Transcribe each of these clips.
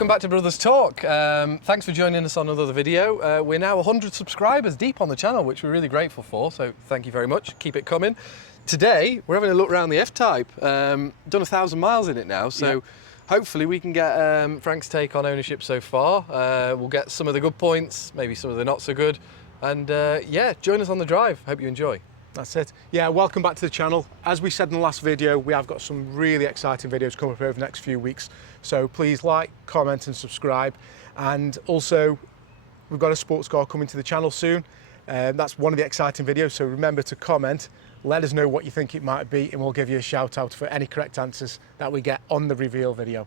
welcome back to Brothers Talk. Thanks for joining us on another video. We're now 100 subscribers deep on the channel, which we're really grateful for, so thank you very much. Keep it coming. Today, we're having a look around the F-Type. Done 1,000 miles in it now, so hopefully we can get Frank's take on ownership so far. We'll get some of the good points, maybe some of the not so good, and yeah, join us on the drive. Hope you enjoy. That's it. Yeah, welcome back to the channel. As we said in the last video, we have got some really exciting videos coming up over the next few weeks. So please like, comment and subscribe. And also, we've got a sports car coming to the channel soon. That's one of the exciting videos. So remember to comment, let us know what you think it might be, and we'll give you a shout out for any correct answers that we get on the reveal video.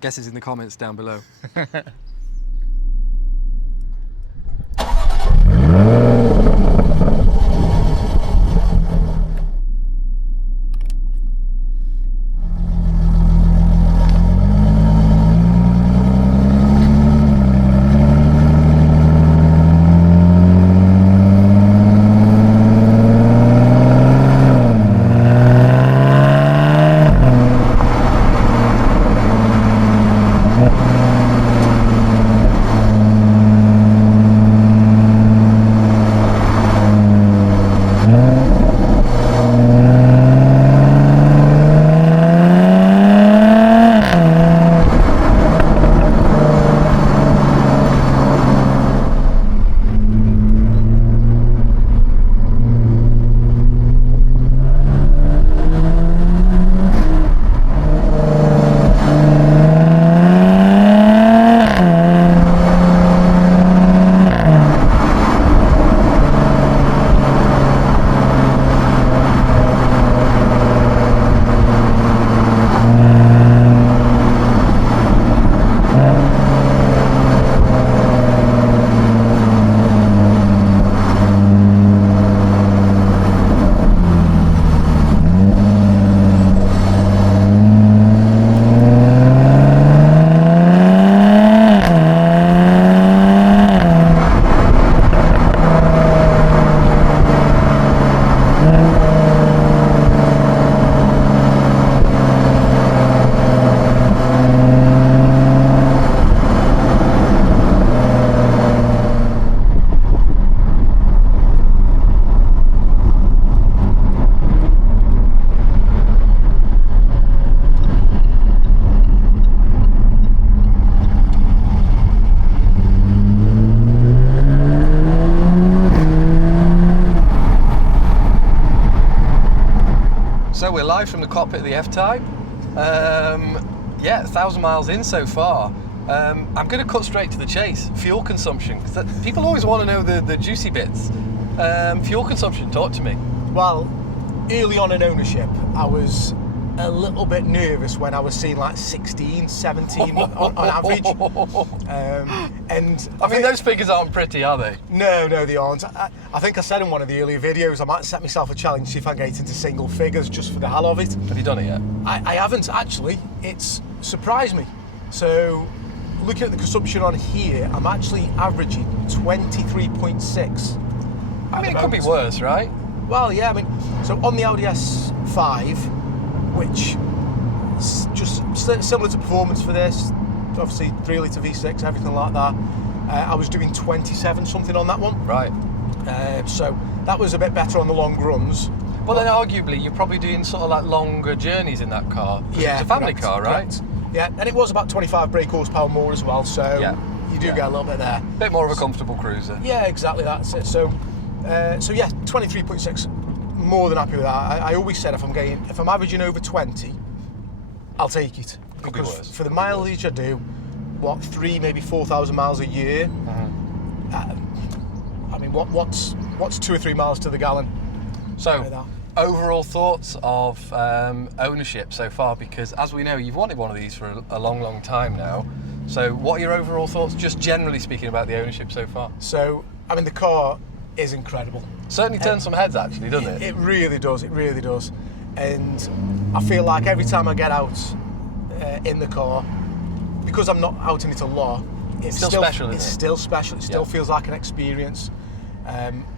Guesses in the comments down below. So we're live from the cockpit of the F-Type. Yeah, 1,000 miles in so far. I'm going to cut straight to the chase. Fuel consumption, because people always want to know the juicy bits. Fuel consumption, talk to me. Well, early on in ownership, I was a little bit nervous when I was seeing like 16, 17 on average. And I mean, those figures aren't pretty, are they? No, they aren't. I think I said in one of the earlier videos, I might set myself a challenge, see if I can get into single figures just for the hell of it. Have you done it yet? I haven't actually. It's surprised me. So, looking at the consumption on here, I'm actually averaging 23.6. I mean, it could be worse, right? Well, yeah, I mean, so on the Audi S5, which is just similar to performance for this, obviously 3-litre V6, everything like that, I was doing 27 something on that one. Right. So that was a bit better on the long runs. Well, then arguably you're probably doing sort of like longer journeys in that car. Yeah, it's a family car, right? Correct. Yeah, and it was about 25 brake horsepower more as well, so you do get a little bit there. Bit more of a comfortable cruiser. Yeah, exactly, that's it. So yeah, 23.6, more than happy with that. I always said if I'm averaging over 20, I'll take it. Could be worse. For the mileage I do, what, 3,000, maybe 4,000 miles a year. I mean, what's 2 or 3 miles to the gallon? So, overall thoughts of ownership so far, because as we know, you've wanted one of these for a long, long time now. So what are your overall thoughts, just generally speaking, about the ownership so far? So, I mean, the car is incredible. Certainly turns some heads, actually, doesn't it? It really does, it really does. And I feel like every time I get out in the car, because I'm not out in it a lot, it's still special, isn't it? It's still special, it still feels like an experience.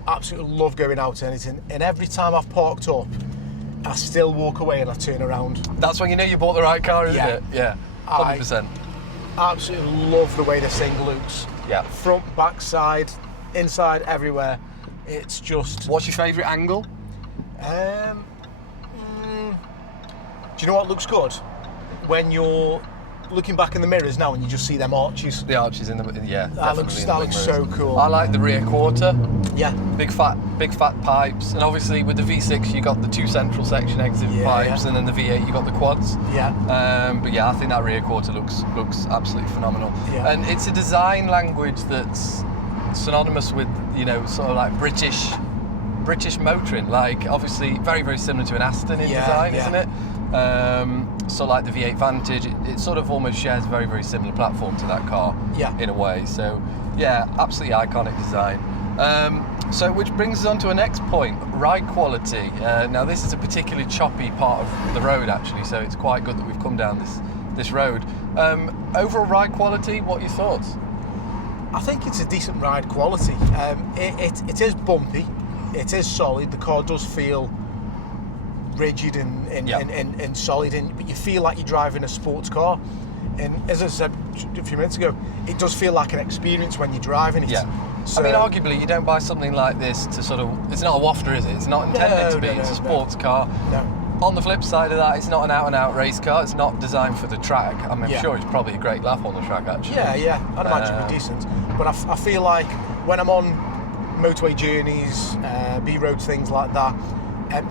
Absolutely love going out in it, and every time I've parked up, I still walk away and I turn around. That's when you know you bought the right car, isn't it? Yeah, 100%. absolutely love the way this thing looks. Yeah. Front, back, side, inside, everywhere. It's just... What's your favourite angle? Do you know what looks good? When you're looking back in the mirrors now and you just see them arches. The arches in the yeah. That looks so cool. I like the rear quarter. Yeah. Big fat pipes, and obviously with the V6 you got the 2 central section exit pipes, and then the V8 you got the quads. Yeah. But yeah, I think that rear quarter looks absolutely phenomenal. Yeah. And it's a design language that's synonymous with, you know, sort of like British motoring. Like obviously very, very similar to an Aston in design, isn't it? So like the V8 Vantage, it sort of almost shares a very, very similar platform to that car, in a way. So yeah, absolutely iconic design. So which brings us on to a next point, ride quality. Now this is a particularly choppy part of the road actually, so it's quite good that we've come down this road. Overall ride quality, what are your thoughts? I think it's a decent ride quality. It is bumpy, it is solid, the car does feel rigid and solid, but you feel like you're driving a sports car. And as I said a few minutes ago, it does feel like an experience when you're driving it. Yeah. So, I mean, arguably, you don't buy something like this to sort of... It's not a wafter, is it? It's not intended to be. It's a sports car. No. On the flip side of that, it's not an out-and-out race car. It's not designed for the track. I mean, I'm sure it's probably a great lap on the track, actually. Yeah. I'd imagine it'd be decent. But I feel like when I'm on motorway journeys, B-roads, things like that,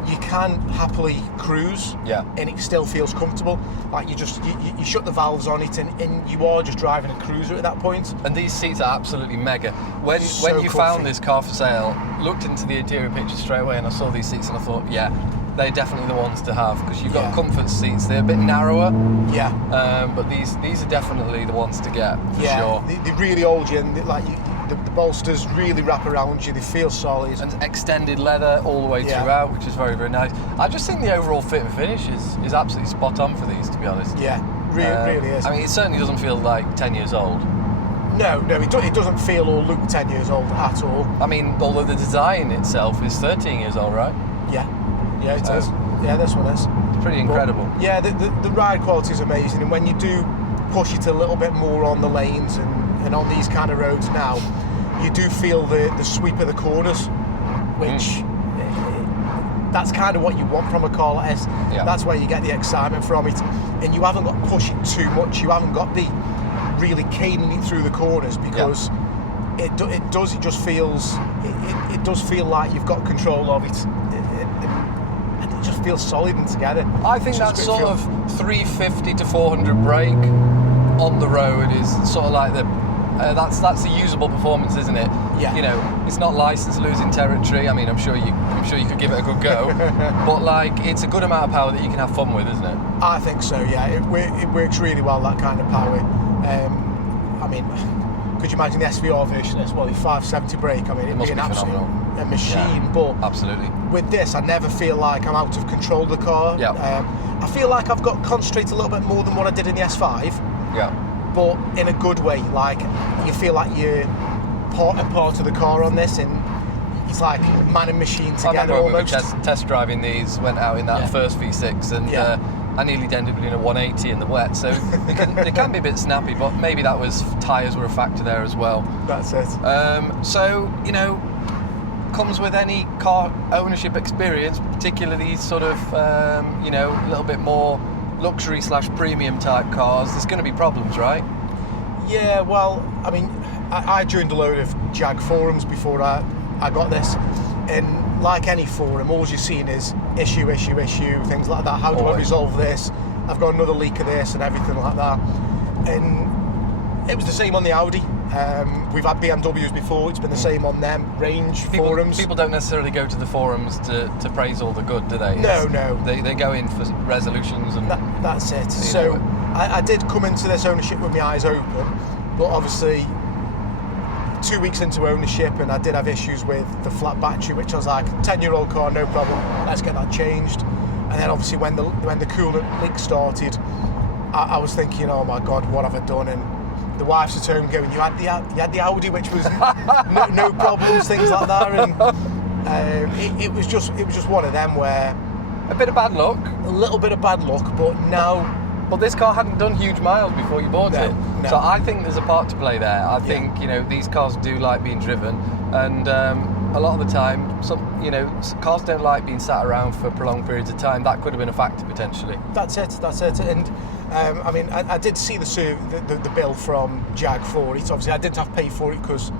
you can happily cruise, and it still feels comfortable. Like you shut the valves on it, and you are just driving a cruiser at that point. And these seats are absolutely mega. When you found this car for sale, looked into the interior pictures straight away, and I saw these seats, and I thought, yeah, they're definitely the ones to have, because you've got comfort seats. They're a bit narrower. Yeah. But these are definitely the ones to get for sure. They really hold you, and the bolsters really wrap around you. They feel solid. And extended leather all the way throughout, which is very, very nice. I just think the overall fit and finish is absolutely spot on for these, to be honest. Yeah, really is. I mean, it certainly doesn't feel like 10 years old. No, it doesn't feel or look 10 years old at all. I mean, although the design itself is 13 years old, right? Yeah, it is. Yeah, this one is. It's pretty incredible. But, yeah, the ride quality is amazing, and when you do push it a little bit more on the lanes and on these kind of roads now, you do feel the sweep of the corners, which that's kind of what you want from a car like this. Yeah. That's where you get the excitement from it, and you haven't got to push it too much. You haven't got the really caning it through the corners, because it just feels it does feel like you've got control of it. And it just feels solid and together. I think that sort of 350 to 400 brake on the road is sort of like the that's a usable performance, isn't it? Yeah. You know, it's not license losing territory. I mean, I'm sure you could give it a good go, but like it's a good amount of power that you can have fun with, isn't it? I think so. Yeah, it works really well, that kind of power. I mean, could you imagine the SVR version of this? Well, the 570 brake. I mean, it'd be an absolute machine. Yeah, but absolutely, with this, I never feel like I'm out of control of the car. Yeah. I feel like I've got to concentrate a little bit more than what I did in the S5. Yeah. But in a good way. Like you feel like you're part of the car on this, and it's like man and machine together. I remember almost. when we were test driving these, went out in that first V6, and I nearly ended up in a 180 in the wet. So they can be a bit snappy, but maybe that was tyres were a factor there as well. That's it. So you know, comes with any car ownership experience, particularly sort of you know, a little bit more luxury / premium type cars, there's going to be problems, right? Yeah, well, I mean, I joined a load of Jag forums before I got this, and like any forum, all you're seeing is issue, things like that. How do I resolve this? I've got another leak of this and everything like that. And it was the same on the Audi. We've had BMWs before, it's been the same on them, range forums. People don't necessarily go to the forums to praise all the good, do they? No. They go in for resolutions and... That's it. So I did come into this ownership with my eyes open, but obviously 2 weeks into ownership, and I did have issues with the flat battery, which I was like, 10-year-old car, no problem, let's get that changed. And then obviously when the coolant leak started, I was thinking, oh my God, what have I done? And the wife's at home going, you had the Audi, which was no problems, things like that, and it was just one of them where a bit of bad luck, a little bit of bad luck. But now But this car hadn't done huge miles before you bought it. No. So I think there's a part to play there. I think, you know, these cars do like being driven, and a lot of the time, cars don't like being sat around for prolonged periods of time. That could have been a factor potentially. That's it. And I mean, I did see the bill from Jag for it. Obviously, I didn't have to pay for it because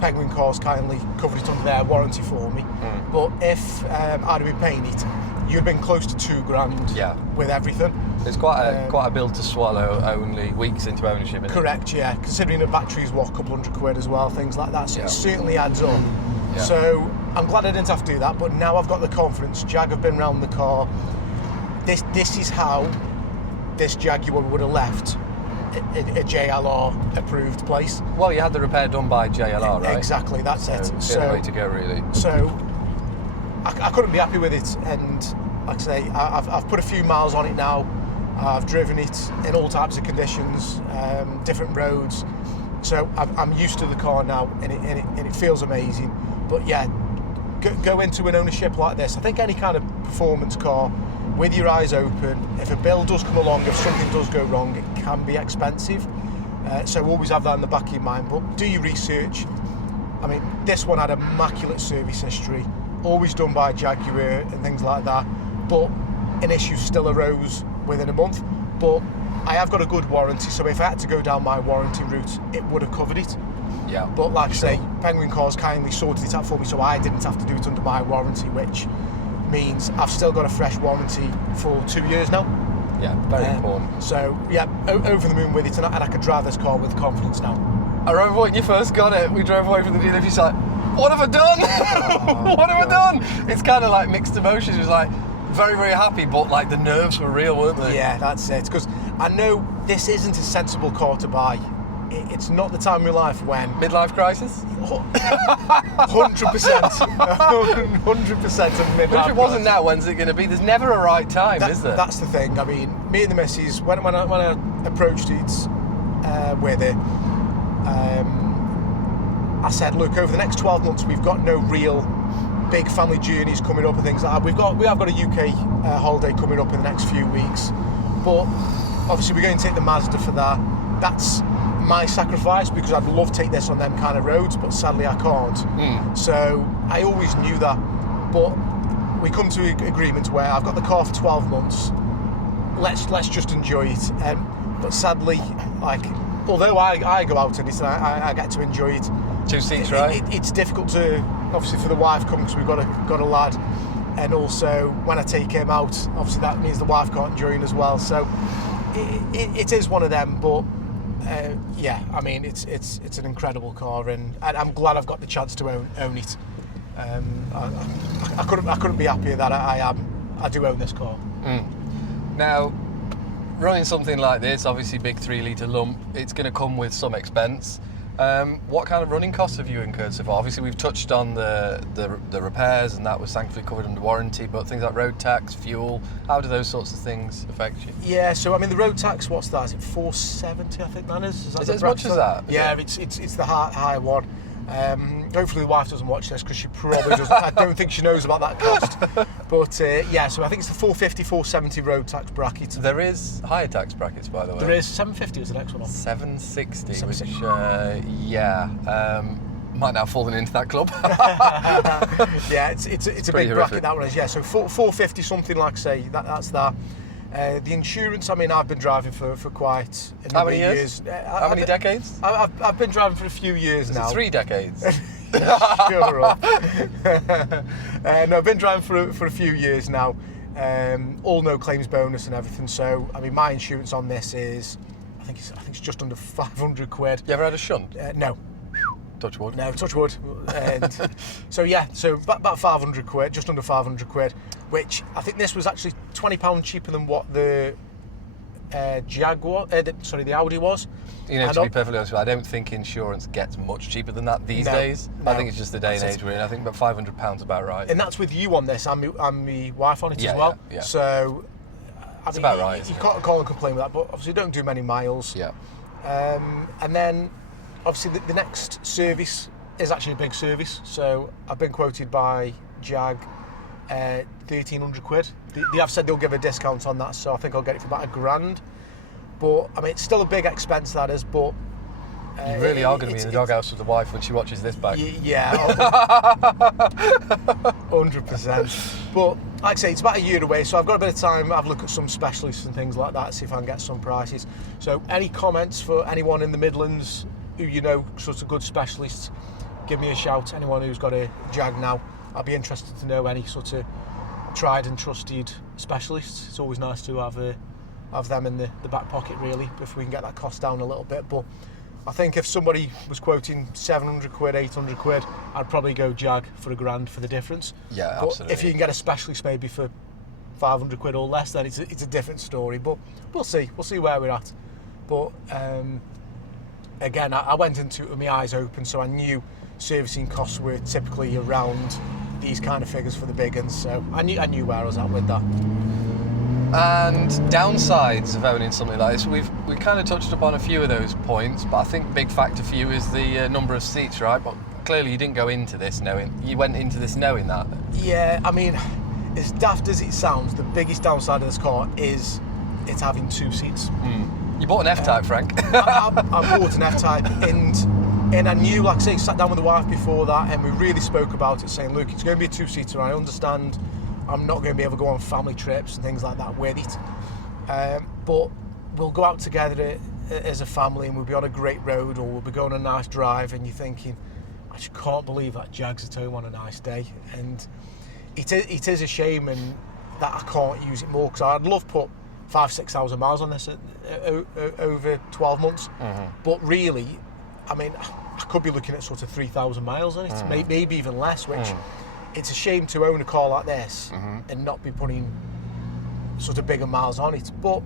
Penguin Cars kindly covered it under their warranty for me. But if I'd have been paying it, you'd have been close to £2,000 with everything. It's quite a bill to swallow only weeks into ownership, isn't Correct, yeah. Considering the battery's a couple £100 as well, things like that. So it certainly adds up. Yeah. So I'm glad I didn't have to do that, but now I've got the confidence. Jag have been around the car. This is how this Jaguar would have left a JLR approved place. Well, you had the repair done by JLR, right? Exactly, that's it. It's the way to go, really. So I couldn't be happy with it, and like I say, I've put a few miles on it now. I've driven it in all types of conditions, different roads. So I'm used to the car now, and it feels amazing. But yeah, go into an ownership like this. I think any kind of performance car, with your eyes open, if a bill does come along, if something does go wrong, it can be expensive. So always have that in the back of your mind. But do your research. I mean, this one had immaculate service history, always done by Jaguar and things like that. But an issue still arose within a month. But I have got a good warranty, so if I had to go down my warranty route, it would have covered it. Yeah. But like I say, Penguin Cars kindly sorted it out for me, so I didn't have to do it under my warranty, which means I've still got a fresh warranty for 2 years now. Yeah, very important. So yeah, over the moon with it, and I could drive this car with confidence now. I remember when you first got it, we drove away from the dealership, you're like, what have I done? What have I done? It's kind of like mixed emotions. It was like very, very happy, but like the nerves were real, weren't they? Yeah, that's it. Because I know this isn't a sensible car to buy. It's not the time of your life when... Midlife crisis? 100%. 100% of midlife. If it wasn't now, when's it going to be? There's never a right time, is there? That's the thing. I mean, me and the missus, when I approached it with it, I said, look, over the next 12 months, we've got no real big family journeys coming up and things like that. We have got a UK holiday coming up in the next few weeks, but obviously we're going to take the Mazda for that. That's my sacrifice, because I'd love to take this on them kind of roads, but sadly I can't. So I always knew that, but we come to an agreement where I've got the car for 12 months. Let's just enjoy it. But sadly, like, although I go out in it and I get to enjoy it. 2 seats, right? It's difficult to, obviously, for the wife coming, because we've got a lad, and also when I take him out, obviously that means the wife can't join as well. So it is one of them, but. Yeah, I mean, it's an incredible car, and I'm glad I've got the chance to own it. I couldn't be happier that I do own this car. Now, running something like this, obviously big 3-litre lump, it's going to come with some expense. What kind of running costs have you incurred so far? Obviously, we've touched on the repairs, and that was thankfully covered under warranty, but things like road tax, fuel, how do those sorts of things affect you? Yeah, so I mean, the road tax, what's that? Is it $470? I think that is. Is it as much as that? Yeah, it's the higher one. Hopefully the wife doesn't watch this, because she probably doesn't. I don't think she knows about that cost. But yeah, so I think it's the 450, 470 road tax bracket. There is higher tax brackets, by the way. There is. 750 is the next one on. 760, which might now have fallen into that club. Yeah, it's a big bracket, that one is. Yeah, so 450 something, like I say, that's that. The insurance, I mean, I've been driving for quite a number of years. How many decades? I've been driving for a few years now. 3 decades? Sure up. No, I've been driving for a few years now. All no claims bonus and everything. So, I mean, my insurance on this is, I think it's just under £500. You ever had a shunt? No. Touch wood. No, touch wood. And so yeah, so about £500, just under £500, which I think this was actually £20 cheaper than what the Jaguar, the Audi was. You know, to be perfectly honest with you, I don't think insurance gets much cheaper than that these days. No, I think it's just the day and age we're in. I think about £500 about right. And that's with you on this, and my wife on it as well. Yeah. So it's about right. You can't call and complain with that, but obviously don't do many miles. Yeah. And then obviously the next service is actually a big service. So I've been quoted by Jag 1,300 quid. They have said they'll give a discount on that, so I think I'll get it for about £1,000. But I mean, it's still a big expense, that is. But you really are going to be in the doghouse with the wife when she watches this bag. Yeah, 100%. But like I say, it's about a year away, so I've got a bit of time. Have a look at some specialists and things like that, see if I can get some prices. So any comments for anyone in the Midlands who you know, sort of good specialists, give me a shout. Anyone who's got a Jag now, I'd be interested to know any sort of tried and trusted specialists. It's always nice to have them in the back pocket, really, if we can get that cost down a little bit. But I think if somebody was quoting 700 quid, 800 quid, I'd probably go Jag for £1,000 for the difference. Yeah, but absolutely. If you can get a specialist maybe for 500 quid or less, then it's a different story. But we'll see where we're at. But again, I went into it with my eyes open, so I knew servicing costs were typically around these kind of figures for the big ones. So I knew where I was at with that. And downsides of owning something like this, we kind of touched upon a few of those points, but I think big factor for you is the number of seats, right? But clearly you didn't go into this knowing that. Yeah, I mean, as daft as it sounds, the biggest downside of this car is it's having 2 seats. You bought an F-Type, Frank. I bought an F-Type, and I knew, like I say, sat down with the wife before that, and we really spoke about it, saying, look, it's going to be a 2-seater. I understand I'm not going to be able to go on family trips and things like that with it, but we'll go out together as a family, and we'll be on a great road, or we'll be going on a nice drive, and you're thinking, I just can't believe that Jag's at home on a nice day. And it is a shame and that I can't use it more, because I'd love to put 5,000-6,000 miles on this over 12 months. But really, I mean, I could be looking at sort of 3,000 miles on it, maybe even less, which it's a shame to own a car like this and not be putting sort of bigger miles on it. But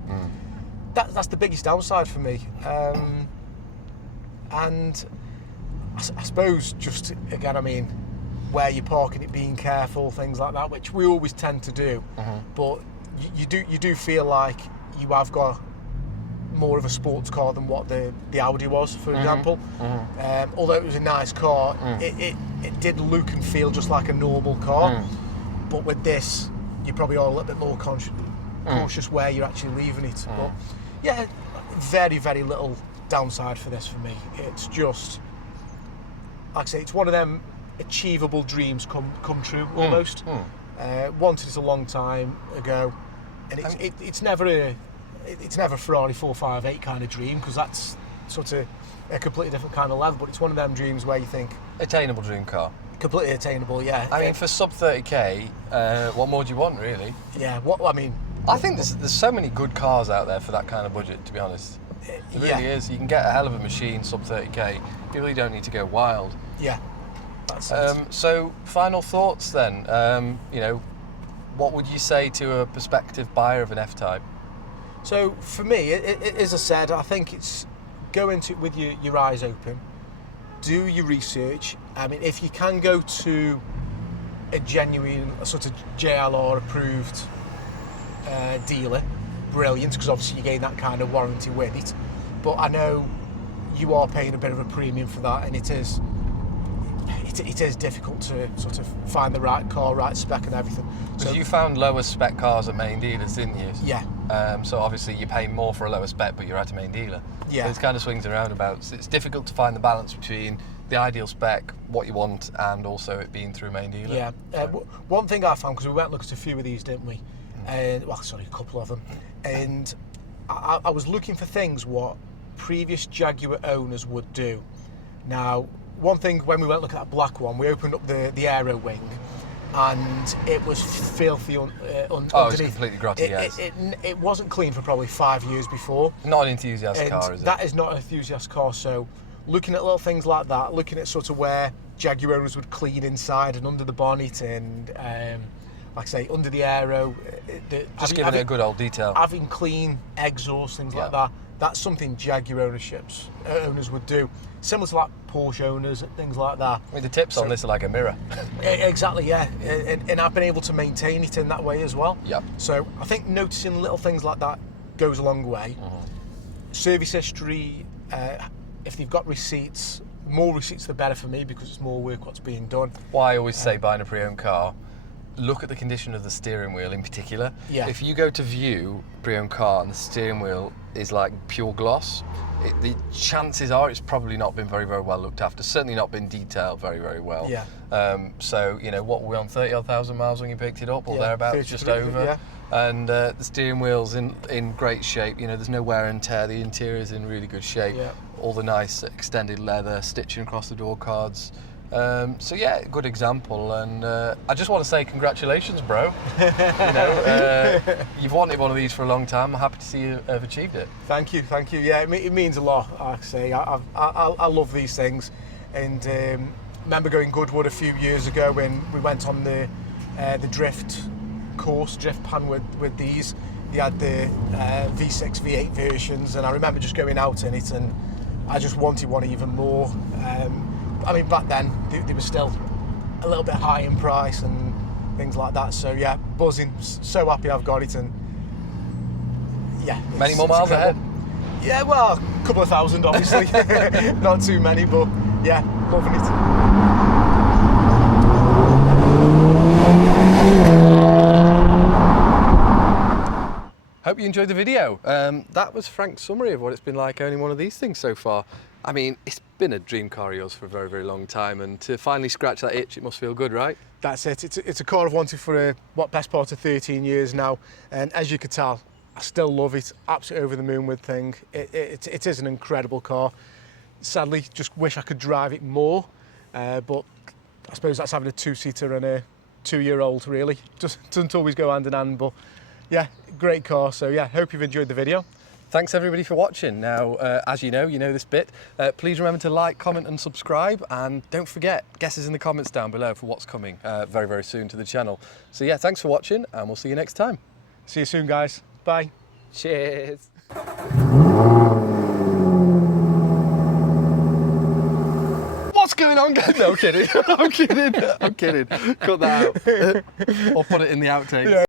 that's the biggest downside for me. And I suppose just, again, I mean, where you're parking it, being careful, things like that, which we always tend to do. But you do feel like you have got more of a sports car than what the Audi was, for example. Although it was a nice car, it did look and feel just like a normal car. But with this, you probably are a little bit more cautious where you're actually leaving it. But yeah, very, very little downside for this for me. It's just, like I say, it's one of them achievable dreams come true almost. Wanted it a long time ago, and it's never a Ferrari 458 kind of dream, because that's sort of a completely different kind of level. But it's one of them dreams where you think attainable dream car. Completely attainable, yeah. I mean, for sub 30k, what more do you want, really? Yeah. What I mean, I think there's so many good cars out there for that kind of budget. To be honest, it really is. You can get a hell of a machine sub 30k. You really don't need to go wild. Yeah. That's it. So, final thoughts then. You know, what would you say to a prospective buyer of an F-Type? So for me, as I said, I think it's go into it with your eyes open, do your research. I mean, if you can go to a genuine sort of JLR approved dealer, brilliant, because obviously you gain that kind of warranty with it. But I know you are paying a bit of a premium for that, and it is difficult to sort of find the right car, right spec and everything. Because you found lower spec cars at main dealers, didn't you? Yeah. So obviously you pay more for a lower spec, but you're at a main dealer. Yeah. So it's kind of swings and roundabouts. It's difficult to find the balance between the ideal spec, what you want, and also it being through main dealer. Yeah. One thing I found, because we went and looked at a few of these, didn't we? A couple of them. And I was looking for things what previous Jaguar owners would do. Now, one thing, when we went look at that black one, we opened up the aero wing, and it was filthy underneath. It was completely grotty, yes. It wasn't clean for probably 5 years before. Not an enthusiast car, is it? That is not an enthusiast car, so looking at little things like that, looking at sort of where Jaguar owners would clean inside and under the bonnet, and like I say, under the aero. Just giving it a good old detail. Having clean exhaust, things like that. That's something Jaguar owners would do. Similar to like Porsche owners and things like that. I mean, the tips on this are like a mirror. Exactly, yeah. And I've been able to maintain it in that way as well. Yep. So I think noticing little things like that goes a long way. Service history, if they've got receipts, more receipts the better for me, because it's more work what's being done. Why I always say buying a pre-owned car, look at the condition of the steering wheel in particular. Yeah. If you go to view a pre-owned car and the steering wheel is like pure gloss, the chances are it's probably not been very, very well looked after. Certainly not been detailed very, very well. Yeah. So, you know, what were we on, 30,000 miles when you picked it up, or thereabouts, just over? Yeah. And the steering wheel's in great shape. You know, there's no wear and tear. The interior's in really good shape. Yeah. All the nice extended leather, stitching across the door cards. So yeah, good example, and I just want to say congratulations, bro. You know, you've wanted one of these for a long time. I'm happy to see you have achieved it. Thank you. Yeah, it means a lot. Like I say, I love these things, and remember going Goodwood a few years ago when we went on the drift course, drift pan with these. They had the V6, V8 versions, and I remember just going out in it, and I just wanted one even more. I mean, back then they were still a little bit high in price and things like that. So yeah, buzzing. So happy I've got it, and yeah. Many more miles ahead. Yeah, well, a couple of thousand, obviously. Not too many, but yeah, loving it. Hope you enjoyed the video. That was Frank's summary of what it's been like owning one of these things so far. I mean, it's been a dream car of yours for a very, very long time, and to finally scratch that itch, it must feel good, right? That's it. It's a car I've wanted for best part of 13 years now, and as you can tell, I still love it. Absolutely over the moon with thing. It is an incredible car. Sadly, just wish I could drive it more, but I suppose that's having a two-seater and a 2-year-old, really. Just doesn't always go hand in hand, but yeah, great car. So yeah, hope you've enjoyed the video. Thanks everybody for watching. Now, as you know this bit. Please remember to like, comment and subscribe, and don't forget, guesses in the comments down below for what's coming very, very soon to the channel. So yeah, thanks for watching, and we'll see you next time. See you soon, guys. Bye. Cheers. What's going on? No, I'm kidding. I'm kidding. Cut that out. Or put it in the outtakes. Yeah.